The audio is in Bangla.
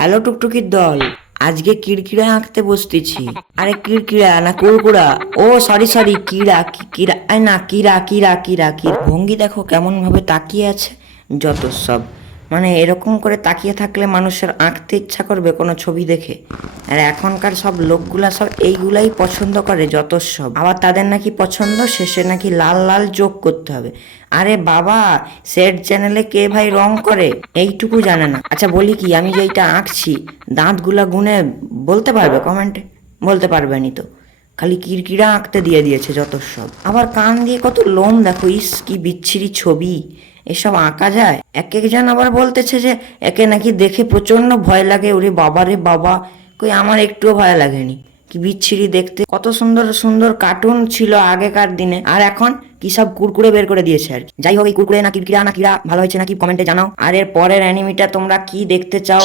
হ্যালো টুকটুকির দল, আজকে কিড়কিড়া আঁকতে বসতেছি। আরে কিড়কিড়া না কুড়কুড়া? ও সরি সরি, কিড়া কিড়া না, কিরা কিরা কিরা কিরা। ভঙ্গি দেখো কেমন ভাবে তাকিয়ে আছে, যত সব। মানে এরকম করে তাকিয়ে থাকলে মানুষের আঁকতে ইচ্ছা করবে কোনো ছবি দেখে। আর এখনকার সব লোকগুলা সব এইগুলাই পছন্দ করে, যত সব। আবার তাদের নাকি পছন্দ শেষে নাকি লাল লাল যোগ করতে হবে। আরে বাবা, সেট চ্যানেলে কে ভাই রং করে এইটুকু জানে না। আচ্ছা বলি কি, আমি যেইটা আঁকছি দাঁতগুলা গুনে বলতে পারবে কমেন্টে? বলতে পারবেনি তো, খালি কিরকিরা আঁকতে দিয়ে দিয়েছে যত সব। আবার কান দিয়ে কত লোম দেখো, ইস কি বিচ্ছিরি ছবি। এসব আঁকা যায়? এক একজন আবার বলতেছে যে একে নাকি দেখে প্রচন্ড ভয় লাগে। ওরে বাবা রে বাবা, কই আমার একটুও ভয় লাগেনি। কি বিচ্ছিরি দেখতে, কত সুন্দর সুন্দর কার্টুন ছিল আগেকার দিনে, আর এখন কি সব কুরকুরে বের করে দিয়েছে আর কি। যাই হোক, এই কুরকুরে না কিরকিরা না কিরা ভালো হয়েছে নাকি কমেন্টে জানাও। আর এর পরের অ্যানিমিটা তোমরা কি দেখতে চাও?